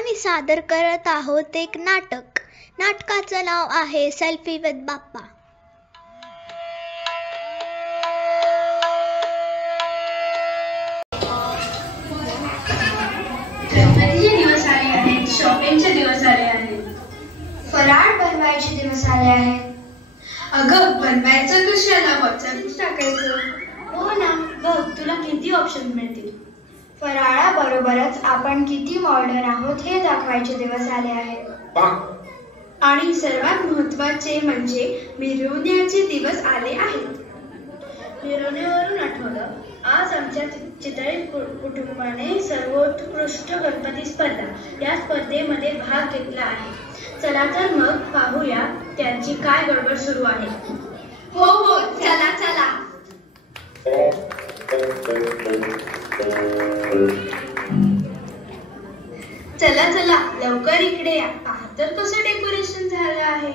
आम्ही सादर करत आहोत एक नाटक. नाटकाचं नाव आहे सेल्फी विथ बाप्पा. गणपतीचे दिवस आले आहेत, शॉपिंगचे दिवस आले आहेत, फराळ बनवायचे दिवस आले आहेत. अगं बनवायचं कशाला, व्हॉट्सअपच टाकायचं. हो ना, बघ तुला किती ऑप्शन मिळतील. फराळाबरोबरच आपण किती मॉडर्न आहोत हे दाखवायचे दिवस आले आहेत. आणि सर्वात महत्त्वाचे म्हणजे मिरवण्याचे दिवस आले आहेत. मिरवणीवरून आठवलं, आज आमच्या चितळी कुटुंबाने सर्वोत्कृष्ट गणपती स्पर्धा या स्पर्धेमध्ये भाग घेतला आहे. चला तर मग पाहूया त्यांची काय गडबड सुरू आहे. हो हो, चला चला. चला चला लवकर इकडे या. पहा तर कसं डेकोरेशन झालं आहे.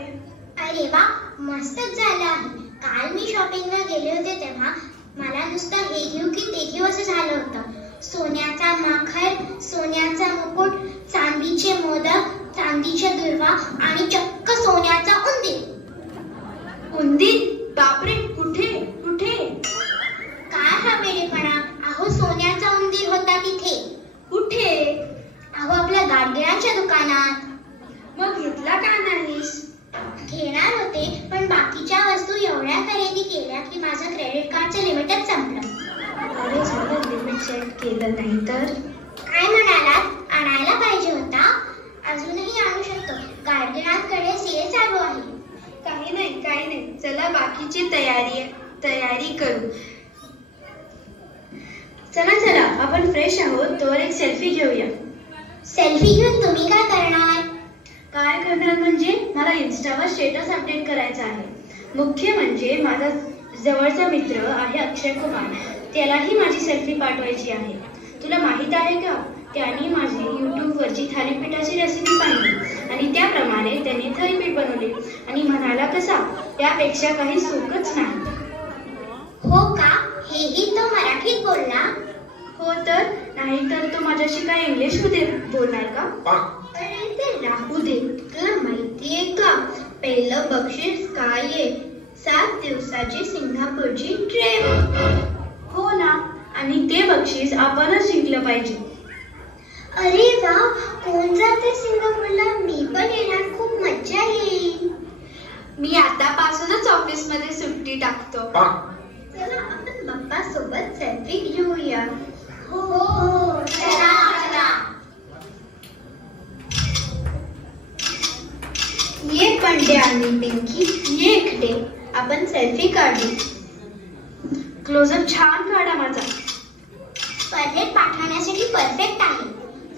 अरे वा, मस्तच झालं आहे. काल मी शॉपिंगला गेले होते तेव्हा मला नुसतं हे घेऊ की ते घेऊ असं झालं होतं. सोन्याचा माखर, सोन्याचा मुकुट, चांदीचे मोदक, चांदीच्या दुर्वा आणि चक्क सोन्याचा उंदीर. उंदीर? बापरे, कुठे कुठे? काय हा वेडेपणा. अहो सोन्याचा उंदीर होता तिथे. कुठे? अहो आपल्या गाडगिळांच्या दुकानात. मग घेतला का नाहीस? घेणार होते, पण बाकीच्या वस्तू एवढ्या खरेदी केल्या की माझं क्रेडिट कार्डचं लिमिटच संपलं. अरे झालं, लिमिट सेट केलं नाही तर? काय म्हणालात? आणायला पाहिजे होता. अजूनही आणू शकतो. गाडगिळांकडे सेल चालू आहे. काही नाही, चला बाकीची तयारी करू. चला आपण फ्रेश आहोत, तर एक सेल्फी घेऊया. सेल्फी घेऊन तुम्ही काय करणार? काय करणार म्हणजे मला इन्स्टावर स्टेटस अपडेट करायचा आहे. मुख्य म्हणजे माझा जवळचा मित्र आहे अक्षय कुमार, त्यालाही माझी सेल्फी पाठवायची आहे. तुला माहित आहे का, त्याने माझी यूट्यूबवरची थालीपीठाची रेसिपी पाहिली आणि त्याप्रमाणे त्याने थालीपीठ बनवले आणि म्हणाला कसा, त्यापेक्षा काही सुखच नाही. हो का? हेही तो मराठीत बोलला? हो तर, नाही तर तो माझ्याशी काय इंग्लिश मध्ये बोलणार का? अरे ते राहू दे. तुला माहितीये का, पहिलं बक्षीस काय आहे? 7 दिवसाची सिंगापूरची ट्रिप. हो ना, आणि ते बक्षीस आपणच जिंकलं पाहिजे. अरे वा, कोण जाते सिंगापूरला? मी पण येणार, खूप मज्जा येईल. मी आतापासूनच ऑफिस मध्ये सुट्टी टाकतो. चला आपण बाप्पा सोबत सेल्फी घेऊया. हो, चला. ये पंड्या आणि पिंकी, ये इकडे. आपण सेल्फी काढू. क्लोजअप छान काढा माझा. स्पर्धेत पाठवण्यासाठी परफेक्ट आहे.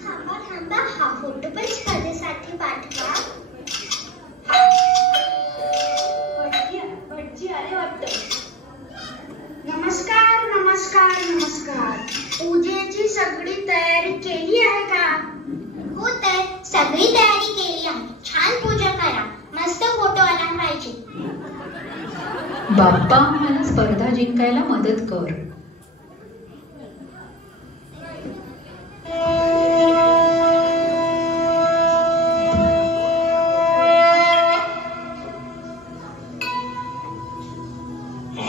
थांबा, हा फोटो पण स्पर्धेसाठी पाठवा. भटजी आले वाटतं. नमस्कार. पूजेची सगळी तयारी केली आहे का? हो तर, सगळी तयारी केली आहे. छान पूजा करा, मस्त फोटो आला पाहिजे. बाप्पा मला स्पर्धा जिंकायला मदत कर.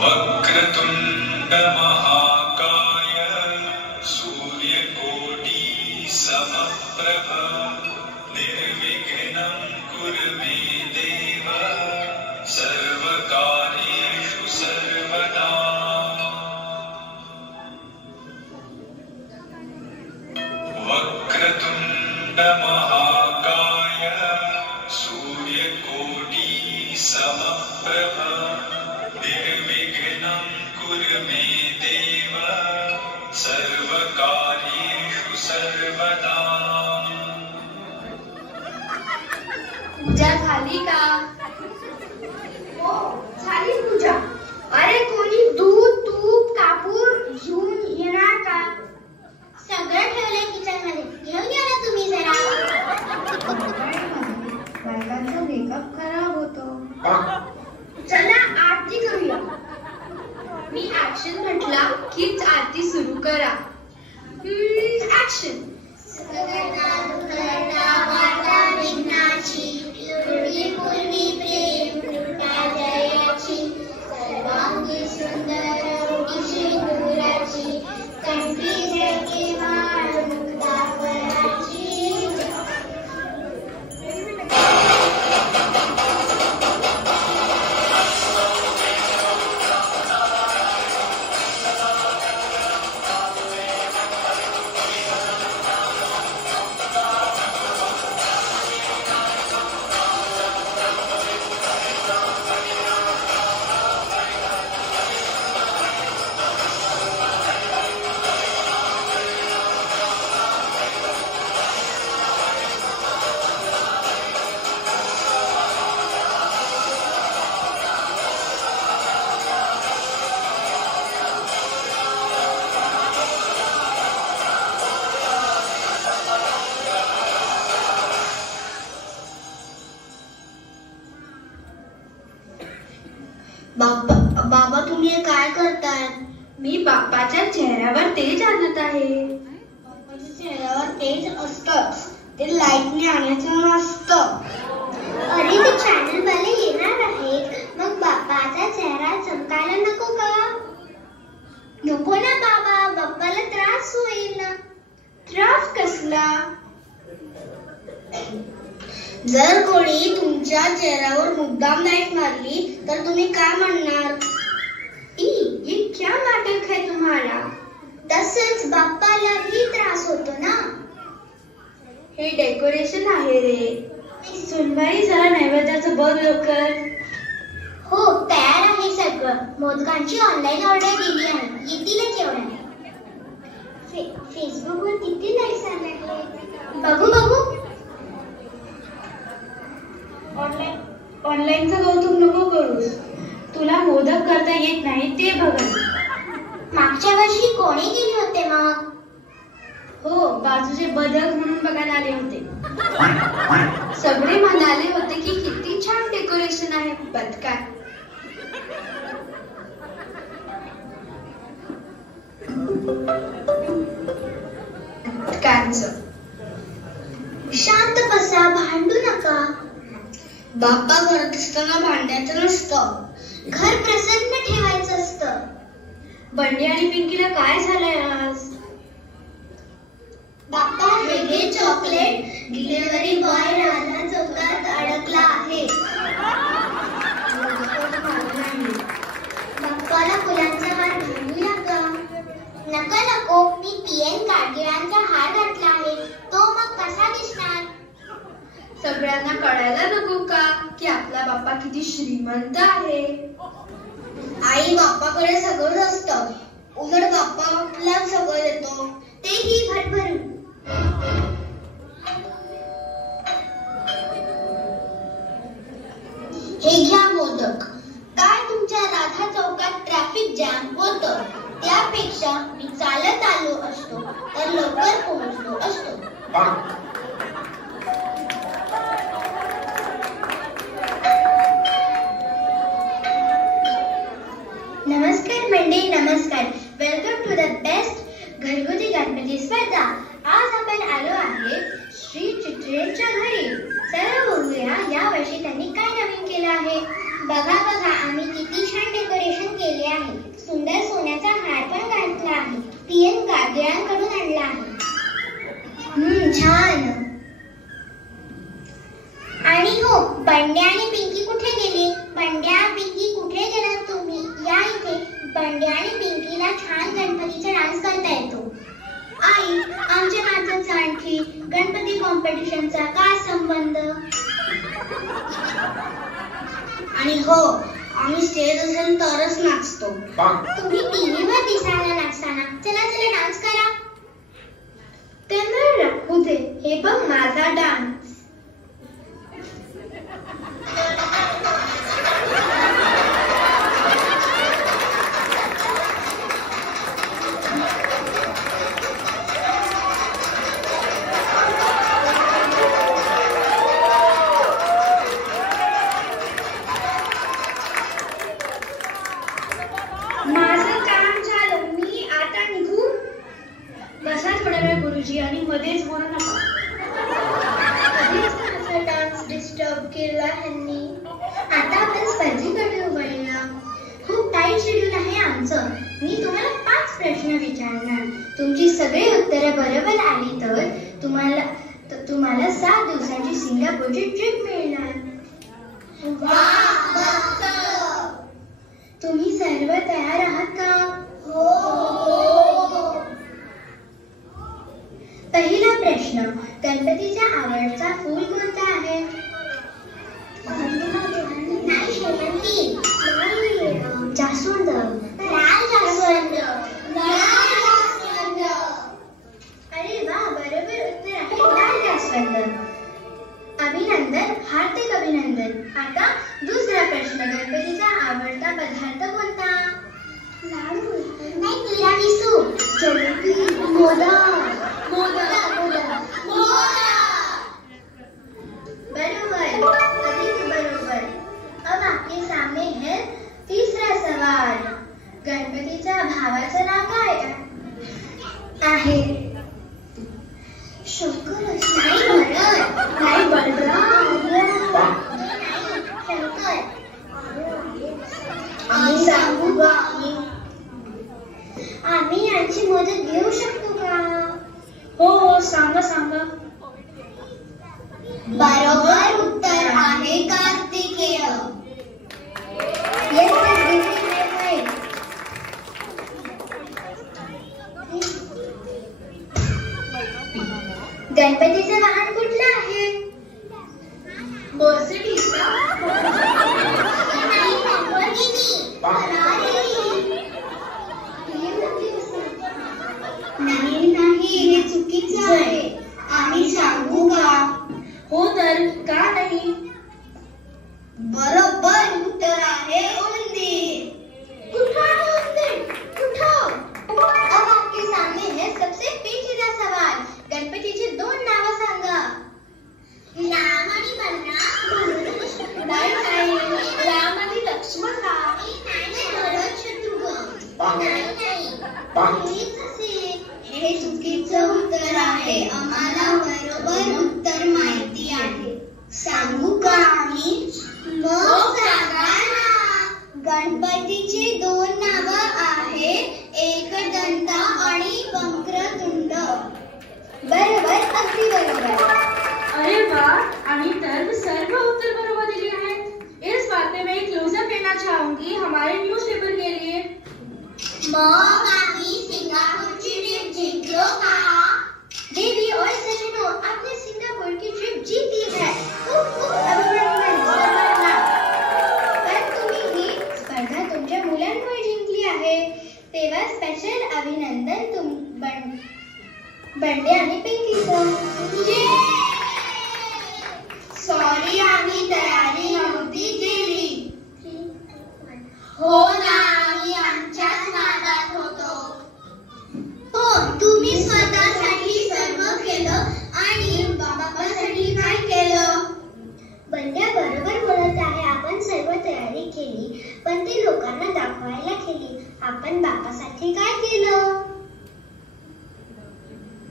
वक्रतुंड महाकाय सूर्यकोटि समप्रभ निर्विघ्नं कुरु मे देव सर्वकार्येषु सर्वदा. वक्रतुंड महाकाय सूर्यकोटि समप्रभ निर्विघ्नं कुरु मे देव सर्वकार्येषु सर्वदा. पूजा झाली का? हो, झाली पूजा. अरे कोणी दूध, तूप, कापूर घेऊन येणार का? सगळं ठेवलंय किचन मध्ये, घेऊन या ना तुम्ही जरा. बायकांचा मेकअप खराब होतो. चला आरती करूया. मी ऍक्शन म्हटला कीच आरती सुरू करा. ऍक्शन. सगळ्यांना मी बाप्पाच्या चेहऱ्यावर तेज आणत आहे. बाप्पाच्या चेहऱ्यावर तेज असतंच, ते लाईटने आणायचं नसतं. अरे ते चॅनल वाले येणार आहेत, मग बाप्पाचा चेहरा चमकायला नको का? नको ना बाबा, बाप्पाला त्रास होईल ना. त्रास कसला? जर कोणी तुमच्या चेहऱ्यावर मुद्दाम लाईट मारली तर तुम्ही काय म्हणणार? ये क्या नाटक है तुम्हाला? तसंच बाप्पालाही त्रास होतो ना. हे डेकोरेशन आहे रे. सुनबाई, जरा नैवेद्याचं बघ लवकर. हो, तयार आहे सगळं. मोदकांची ऑनलाईन ऑर्डर दिली आहे, येतीलच एवढ्या. फेसबुकवर किती लाईक्स आले? बघू. ऑनलाईनचं कौतुक नको करूस. तुला मोदक करता येत नाही ते बघ. मागच्या वर्षी कोणी गेले होते मग? हो, बाजूचे बदक म्हणून बघायला आले होते. सगळे म्हणाले होते की किती छान डेकोरेशन आहे बदकात. शांत बसा, भांडू नका. बाप्पा करत असताना भांडायचं नसतं, घर प्रसन्न ठेवायचं असतं. बंडी आणि पिंकीला काय झालंय आज? बाप्पा, हे घे चॉकलेट. डिलिव्हरी बॉय राधा चौकात अडकला आहे. बाप्पाला फुलांचा हार घालूया का? नको, मी पीएन काळगिळांचा हार घातला आहे, तो मग कसा दिसणार? सगळ्यांना कळायला नको का की आपला बाप्पा किती श्रीमंत आहे? आई, बाप्पाकडे सगळं असतं, उलट बाप्पा आपल्याला सगळं देतो, तेही भरभरून. हे घ्या मोदक. काय तुमच्या राधा चौकात ट्रॅफिक जॅम होतं, त्यापेक्षा मी चालत आलो असतो तर लवकर पोहोचलो असतो. नमस्कार मंडळी, नमस्कार. वेलकम टू द बेस्ट घरगुती गणपती स्पर्धा. आज आपण आलो आहे श्री चित्रेच्या घरी. चला बघूया या वर्षी त्यांनी काय नवीन केलं आहे. बघा, आम्ही किती छान डेकोरेशन केले आहे. सुंदर सोन्याचा हार पण घातला आहे, पीएन काळगिळांकडून आणला आहे. छान. आणि हो, बंड्या आणि पिंकी कुठे गेले? बंड्या, पिंकी कुठे गेलात तुम्ही? या इथे. बंड्या आणि पिंकीला छान गणपतीचा डान्स करता येतो. आई, आमच्या नाचाचा आणखी गणपती कॉम्पिटिशनचा काय संबंध? आणि हो, आम्ही स्टेज असेल तरच नाचतो. तुम्ही टीव्हीवर दिसायला नाचताना. चला डान्स करा. त्यांना राखू दे, हे बघ माझा डान्स. माझं काम झालं, मी आता निघू. बसा थोडा वेळ गुरुजी आणि मध्येच बोलू नका. कधीच माझा डान्स डिस्टर्ब केला ह्यांनी. आता आपण स्पर्धेकडे वळूया. खूप टाईट शेड्यूल आहे आमचं. मी तुम्हाला 5 प्रश्न विचारणार. तुमची सगळी उत्तरं बरोबर आली तर तुम्हाला 7 दिवसांची सिंगापूरची ट्रिप मिळणार. तुम्ही सर्व तयार आहात का? हो. पहिला प्रश्न, गणपतीचा आवडता फूल कोणता आहे? नाही शेवंती, नाही जास्वंद, लाल जास्वंद. अरे वा, बरोबर उत्तर आहे, लाल जास्वंद. अभिनंदन, हार्दिक अभिनंदन. आता दुसरा प्रश्न, गणपतीचा आवडता पदार्थ कोणता? लाडू, नाही तिरामिसू, जलेबी, मोदक. बरोबर, अधिक बरोबर. अब आपके सामने है तीसरा सवाल. गणपतीच्या भावाचा आहे. शंकर नाही भरत, नाही बलराम, शंकर. आम्ही सांगू का? आम्ही यांची मदत घेऊ शकतो का? हो हो, सांगा सांगा. बरोबर उत्तर आहे Kartikeya. Yes, yes, this is right. गणपतीचं वाहन कुठलं आहे? मर्सिडीज. नाही नाही, हे चुकीचं आहे. आम्ही सांगू का? हो तर का नाही? बरोबर उत्तर आहे उंदीर. कुठं आहे उंदीर? कुठं? अब आपके सामने है सबसे पेचीदा सवाल. गणपतीची 2 नावं सांगा. राम आणि बलराम. नाही, राम आणि लक्ष्मण. नाही, भरत शत्रुघ्न. नाही, हे चुकीचं उत्तर आहे. आम्हाला बरोबर उत्तर माहिती आहे. सांगू का आम्ही? मग सांगा ना. गणपतीची 2 नावं आहे, एकदंत आणि वक्रतुंड. बरोबर, अगदी बरोबर. अरे वाह, आम्ही तर सर्व उत्तर बरोबर दिए हैं. इस बात में मैं एक क्लोजअप लेना चाहूंगी हमारे न्यूज़पेपर के लिए. मग आम्ही सिंगापूरची ट्रिप जिंकलो का? देवी और सजनों, आपने सिंगापुर की ट्रिप जीती है. पण तुम्ही ही स्पर्धा तुमच्या मुलांमुळे जिंकली आहे, तेव्हा स्पेशल अभिनंदन बंडे आणि पिंकीचं. सॉरी, आम्ही तयारी नव्हती केली. हो ना, आम्ही आमच्याच नादात होतो. हो, तुम्ही स्वतःसाठी सर्व केलं आणि बाबासाठी काय केलं? बंड्या बरोबर बोलत आहे. आपण सर्व तयारी केली, पण ती लोकांना दाखवायला केली. आपण बाबासाठी काय केलं?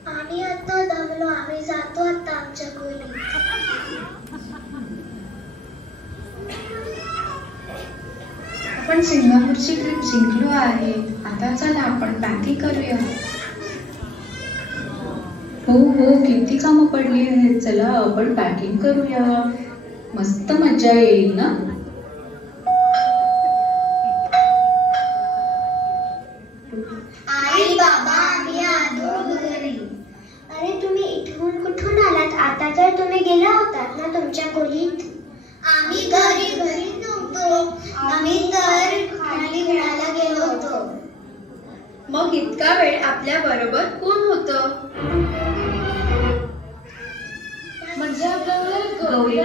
आम्ही आता दमलो. आम्ही जातो आता आमच्या खोलीत. आपण सिंगापूरची ट्रिप जिंकलो आहे. आता चला आपण पॅकिंग करूया. हो हो, किती कामं पडली आहेत. चला आपण पॅकिंग करूया. मस्त मजा येईल ना. आई बाबा, आम्ही आलो घरी. अरे तुम्ही इथून कुठून आलात? आता तर तुम्ही गेला होतात ना तुमच्या खोलीत. आम्ही घरी नव्हतो. आम्ही तर खाली खेळायला गेलो होतो. मग इतका वेळ आपल्या बरोबर कोण होतं? म्हणजे आपल्याला गौरी